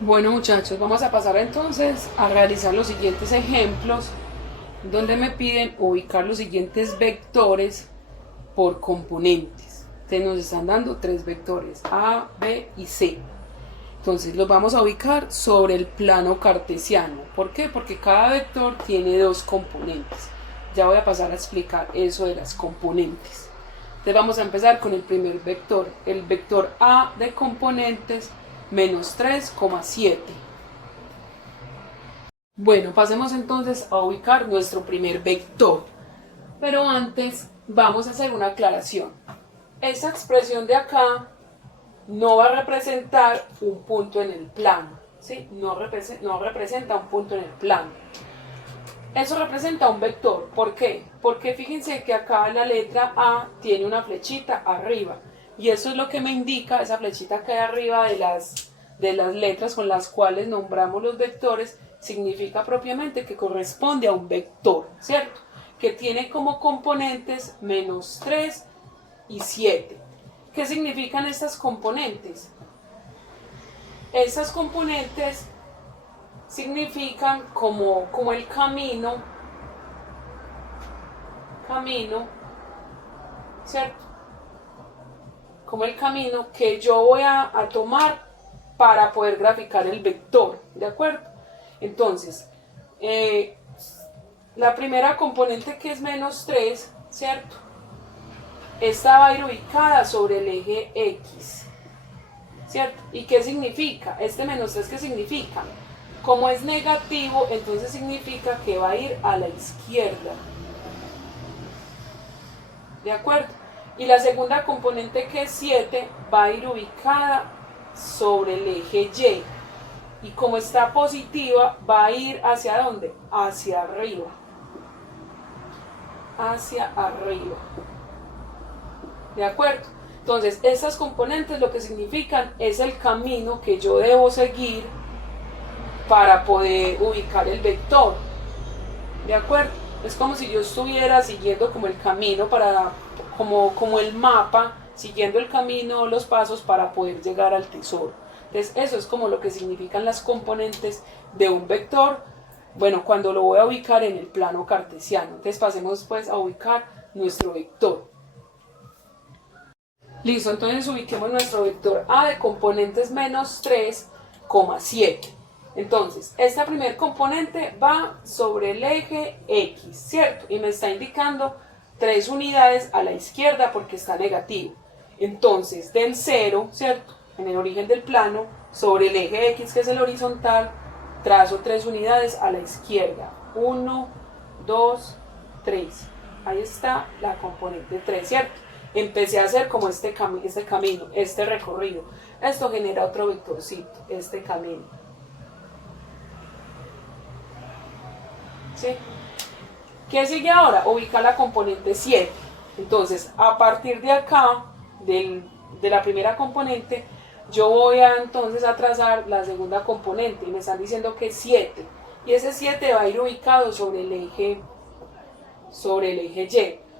Bueno muchachos, vamos a pasar entonces a realizar los siguientes ejemplos donde me piden ubicar los siguientes vectores por componentes. Entonces nos están dando tres vectores, A, B y C. Entonces los vamos a ubicar sobre el plano cartesiano. ¿Por qué? Porque cada vector tiene dos componentes. Ya voy a pasar a explicar eso de las componentes. Entonces vamos a empezar con el primer vector, el vector A de componentes menos 3,7. Bueno, pasemos entonces a ubicar nuestro primer vector. Pero antes vamos a hacer una aclaración. Esta expresión de acá no va a representar un punto en el plano, ¿sí? No representa un punto en el plano. Eso representa un vector. ¿Por qué? Porque fíjense que acá la letra A tiene una flechita arriba. Y eso es lo que me indica, esa flechita que hay arriba de las letras con las cuales nombramos los vectores, significa propiamente que corresponde a un vector, ¿cierto? Que tiene como componentes menos 3 y 7. ¿Qué significan estas componentes? Estas componentes significan como el camino, ¿cierto? Como el camino que yo voy a tomar para poder graficar el vector, ¿de acuerdo? Entonces, la primera componente, que es menos 3, ¿cierto? Esta va a ir ubicada sobre el eje X, ¿cierto? ¿Y qué significa? Este menos 3, ¿qué significa? Como es negativo, entonces significa que va a ir a la izquierda, ¿de acuerdo? Y la segunda componente, que es 7, va a ir ubicada sobre el eje Y. Y como está positiva, va a ir ¿hacia dónde? Hacia arriba. Hacia arriba. ¿De acuerdo? Entonces, estas componentes lo que significan es el camino que yo debo seguir para poder ubicar el vector. ¿De acuerdo? Es como si yo estuviera siguiendo como el camino como el mapa, siguiendo el camino, los pasos para poder llegar al tesoro. Entonces eso es como lo que significan las componentes de un vector, bueno, cuando lo voy a ubicar en el plano cartesiano. Entonces pasemos pues a ubicar nuestro vector. Listo, entonces ubiquemos nuestro vector A de componentes menos 3,7. Entonces, esta primer componente va sobre el eje X, ¿cierto? Y me está indicando 3 unidades a la izquierda porque está negativo. Entonces, del 0, ¿cierto? En el origen del plano, sobre el eje X, que es el horizontal, trazo 3 unidades a la izquierda. 1, 2, 3. Ahí está la componente 3, ¿cierto? Empecé a hacer como este camino, este recorrido. Esto genera otro vectorcito, este camino. ¿Sí? ¿Qué sigue ahora? Ubicar la componente 7. Entonces, a partir de acá, de la primera componente, yo voy entonces a trazar la segunda componente y me están diciendo que es 7. Y ese 7 va a ir ubicado sobre el eje Y.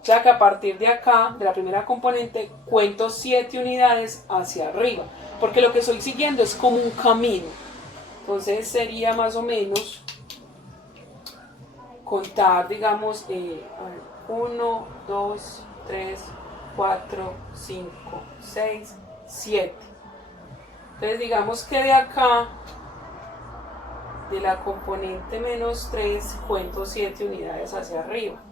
O sea que a partir de acá, de la primera componente, cuento 7 unidades hacia arriba, porque lo que estoy siguiendo es como un camino. Entonces sería más o menos contar, digamos, 1, 2, 3, 4, 5, 6, 7. Entonces digamos que de acá, de la componente menos 3, cuento 7 unidades hacia arriba.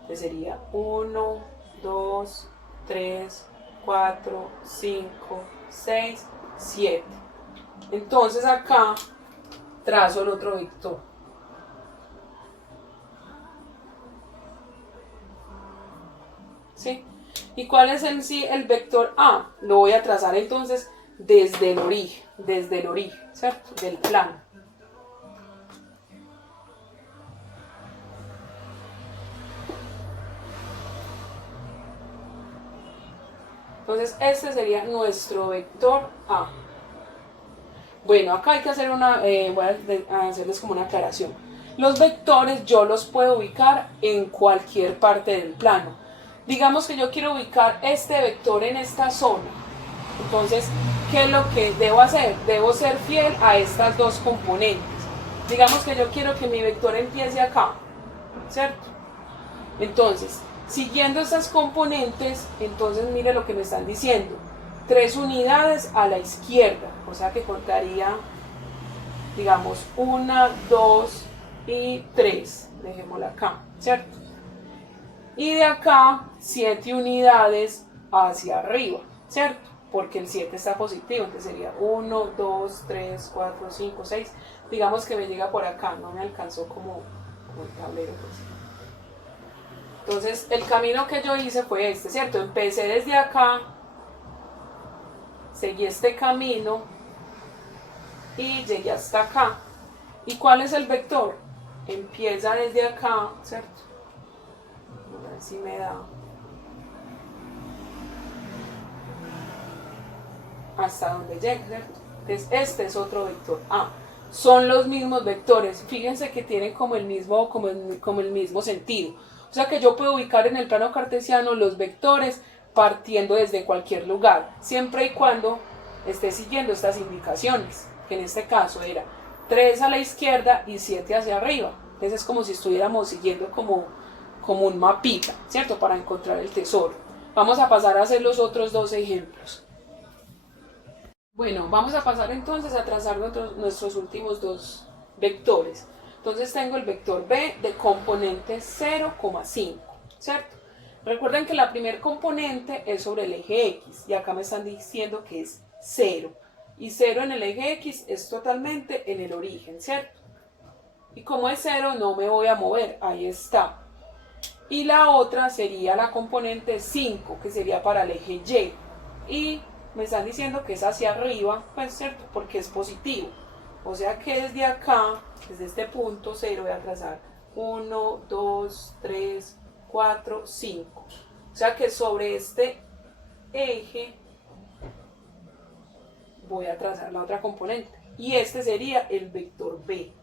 Entonces sería 1, 2, 3, 4, 5, 6, 7. Entonces acá trazo el otro vector. ¿Sí? ¿Y cuál es en sí el vector A? Lo voy a trazar entonces desde el origen, ¿cierto? Del plano. Entonces este sería nuestro vector A. Bueno, acá hay que hacer voy a hacerles como una aclaración. Los vectores yo los puedo ubicar en cualquier parte del plano. Digamos que yo quiero ubicar este vector en esta zona. Entonces, ¿qué es lo que debo hacer? Debo ser fiel a estas dos componentes. Digamos que yo quiero que mi vector empiece acá, ¿cierto? Entonces, siguiendo estas componentes, entonces mire lo que me están diciendo. 3 unidades a la izquierda, o sea que contaría, digamos, 1, 2 y 3. Dejémosla acá, ¿cierto? Y de acá, 7 unidades hacia arriba, ¿cierto? Porque el 7 está positivo, entonces sería 1, 2, 3, 4, 5, 6. Digamos que me llega por acá, no me alcanzó como el tablero, pues. Entonces, el camino que yo hice fue este, ¿cierto? Empecé desde acá, seguí este camino y llegué hasta acá. ¿Y cuál es el vector? Empieza desde acá, ¿cierto? A ver si me da. Hasta donde llega, ¿cierto? Entonces, este es otro vector A. Son los mismos vectores. Fíjense que tienen como el mismo sentido. O sea que yo puedo ubicar en el plano cartesiano los vectores partiendo desde cualquier lugar, siempre y cuando esté siguiendo estas indicaciones, que en este caso era 3 a la izquierda y 7 hacia arriba. Entonces es como si estuviéramos siguiendo como un mapita, ¿cierto? Para encontrar el tesoro. Vamos a pasar a hacer los otros dos ejemplos. Bueno, vamos a pasar entonces a trazar nuestros últimos dos vectores. Entonces tengo el vector B de componente 0,5, ¿cierto? Recuerden que la primer componente es sobre el eje X y acá me están diciendo que es 0. Y 0 en el eje X es totalmente en el origen, ¿cierto? Y como es 0 no me voy a mover, ahí está. Y la otra sería la componente 5, que sería para el eje Y. Y me están diciendo que es hacia arriba, pues cierto, porque es positivo. O sea que desde acá, desde este punto 0, voy a trazar 1, 2, 3, 4, 5. O sea que sobre este eje voy a trazar la otra componente. Y este sería el vector B.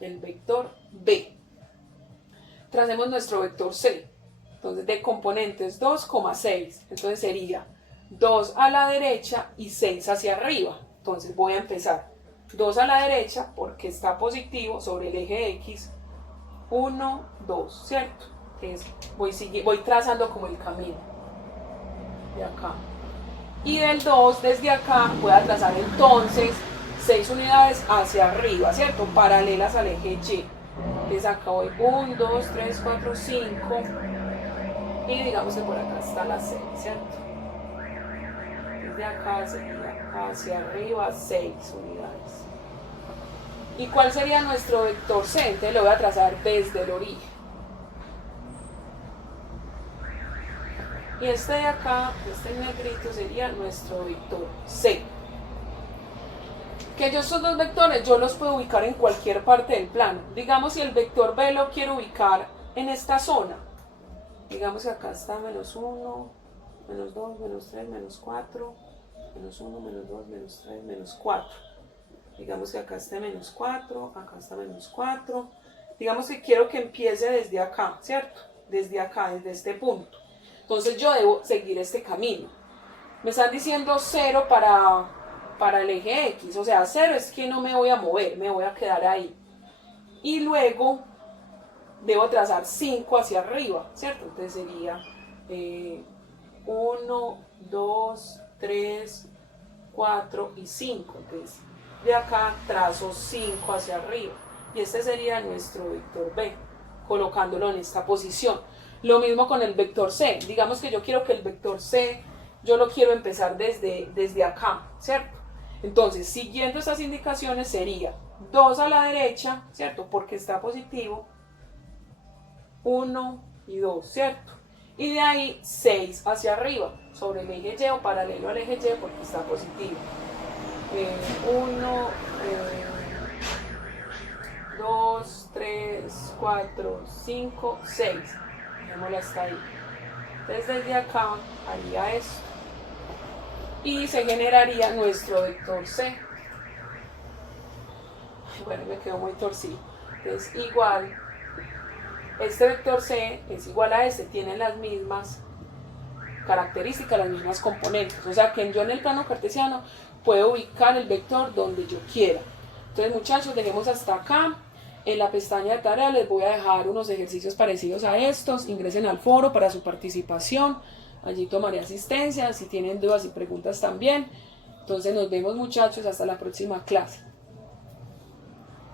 El vector B. Tracemos nuestro vector C. Entonces de componentes 2,6. Entonces sería 2 a la derecha y 6 hacia arriba. Entonces voy a empezar 2 a la derecha porque está positivo sobre el eje X. 1, 2, ¿cierto? Entonces voy trazando como el camino de acá. Y del 2 desde acá voy a trazar entonces 6 unidades hacia arriba, ¿cierto? Paralelas al eje Y. Entonces acá voy 1, 2, 3, 4, 5. Y digamos que por acá está la 6, ¿cierto? Desde acá sería hacia arriba 6 unidades. ¿Y cuál sería nuestro vector C? Entonces lo voy a trazar desde el origen. Y este de acá, este negrito, sería nuestro vector C. Que yo estos dos vectores yo los puedo ubicar en cualquier parte del plano. Digamos si el vector B lo quiero ubicar en esta zona. Digamos que acá está menos 1, menos 2, menos 3, menos 4, menos 1, menos 2, menos 3, menos 4. Digamos que acá está menos 4, acá está menos 4. Digamos que quiero que empiece desde acá, ¿cierto? Desde acá, desde este punto. Entonces yo debo seguir este camino. Me están diciendo 0 para el eje X. O sea, 0 es que no me voy a mover, me voy a quedar ahí. Y luego debo trazar 5 hacia arriba, ¿cierto? Entonces sería 1, 2, 3, 4 y 5. Entonces de acá trazo 5 hacia arriba. Y este sería nuestro vector B, colocándolo en esta posición. Lo mismo con el vector C. Digamos que yo quiero que el vector C, yo lo quiero empezar desde acá, ¿cierto? Entonces, siguiendo estas indicaciones sería 2 a la derecha, ¿cierto? Porque está positivo. 1 y 2, ¿cierto? Y de ahí 6 hacia arriba, sobre el eje Y o paralelo al eje Y porque está positivo. 1, 2, 3, 4, 5, 6. Dejémoslo hasta ahí. Entonces desde acá haría esto. Y se generaría nuestro vector C. Bueno, me quedó muy torcido. Entonces igual, este vector C es igual a este, tienen las mismas características, las mismas componentes. O sea que yo en el plano cartesiano puedo ubicar el vector donde yo quiera. Entonces, muchachos, dejemos hasta acá. En la pestaña de tareas les voy a dejar unos ejercicios parecidos a estos. Ingresen al foro para su participación. Allí tomaré asistencia, si tienen dudas y preguntas también. Entonces nos vemos, muchachos, hasta la próxima clase.